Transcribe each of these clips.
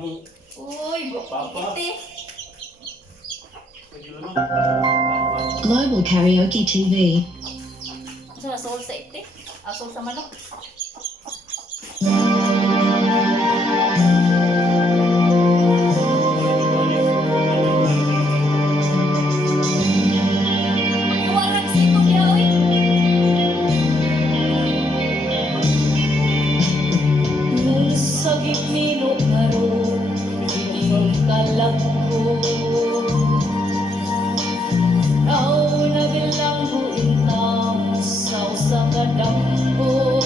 Uy, Papa. iti. Global Karaoke TV. Sa soul sa iti. Soul sa manok. Iwarag sa ito, yaoy. Nung sa gitmino karon, ining kalagko. Nauna bilang buintang sa usa ka damgo.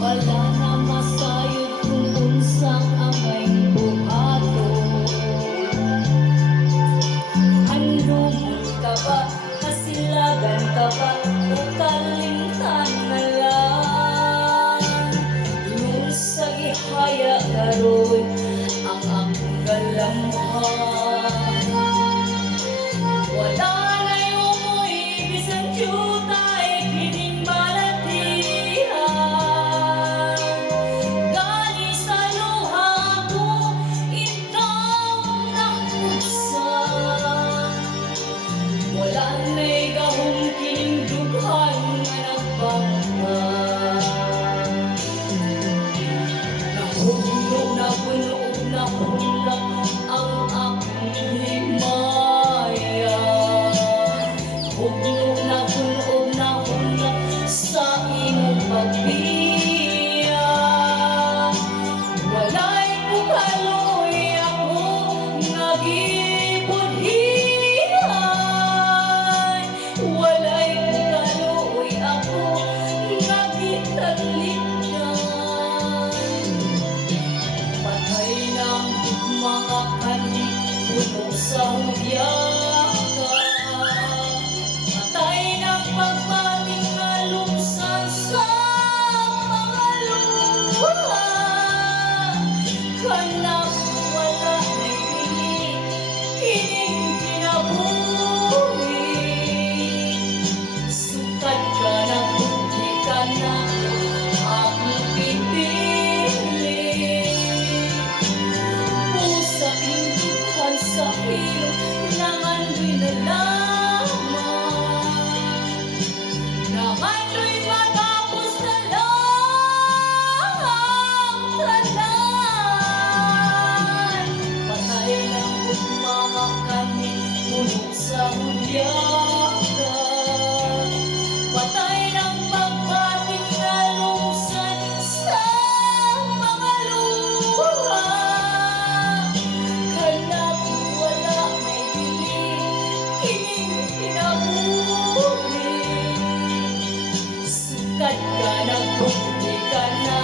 Wala na masayod kung unsang amay buhato. Handumon ka ba, kasilagan ka ba, o kalimtan na lang? Nung sa gihaya karon ang akong galamhan. Wala na'y umuwi, bisan tiyuta'y kining balatihan. Gani sa luha ko, ikaw nakuksan. Wala na'y gahong kining dughan nga nagbangka. Nahugno, nabunog, nahulak ang akong himaya. Hugno, nabunog, nahulak sa imong pagbiya. Walay kukaloy ako nga gibudhihan. Walay kukaloy ako nga gitalikan. Patay ng mga kandi, puno sa hudyaka. Patay ng pagbating na lumsan sa mga luha. Kanak wala na'y pili, kining kinabuhi. Sukad ka na, bukti ka na, akong pipili. Pusa induhan sa hilong, nangandoy na lamang. Nangandoy matapos na lang ang tanan. Patay ng mga kani, puno sa hudyaka. Patay ng pagbating na lumsan sa mga luha. Kanak wala may bili, kining kinabuhi. Sukat ka na, bukti ka na,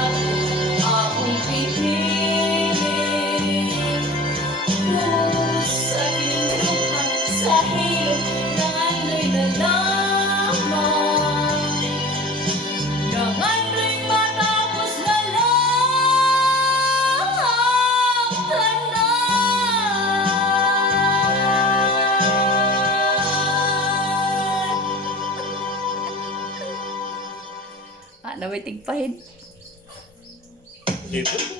akong pipili. Pusa induhan sa hilong, nangandoy na lamang. Nangandoy matapos na lang ang tanan. Naway tigpahid. Dito.